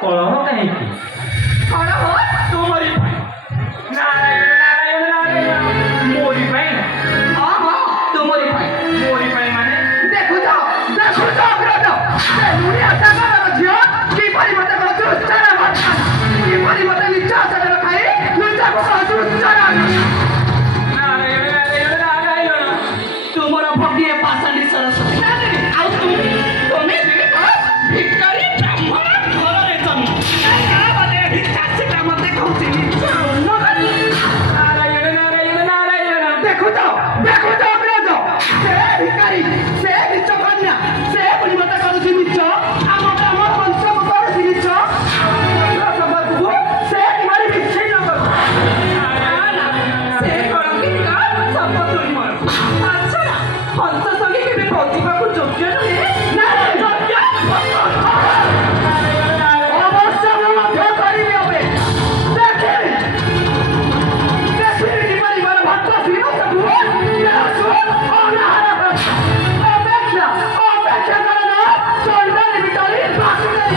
कलह कहीं कलह तुमरी नारायण नारायण नारायण मोरी हाँ हाँ तुमरी मोरी माने देखु अग्रज से दुनिया सागर झियो किपरि मते दुष्चरा भट्टा किपरि मते निचा सागर खाई निचा को दुष्चरा नारायण नारायण नारायण तुमरा भगिए पासंडी सरस्वती आउ तुम्हें भिकारी ब्राह्मण घर रे जन्म ना बाले भिक्षा से मते कहउछि नारायण नारायण नारायण देखो अग्रज से भिकारी से निच कन्या से पुनि मते कहउछि निच आम ग्राम वंश को कहउछि निच सबको से तुम्हारी भिक्षा न करो से कलंकी का सब तोरी मर अच्छा हंस संगे के पहुंचबा को योग्य नहे ना योग्य अवश्य मध्य करिबे अबे देखि किपरि मन भक्त श्री सबको अपेक्षा करना चंदन भितरी बासुदेव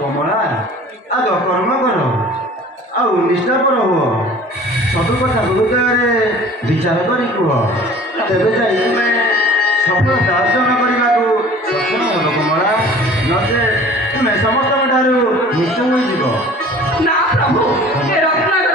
कमला आग कर्म कर आउ निष्ठापर हुआ सब कथा गुरुद्वारे विचार कर कह तेरे जाई तुमे सफलता अर्जन करने को सक्षम हो कमला नचे तुमे समस्त ठारू निश्चय हो ना प्रभु ए रत्न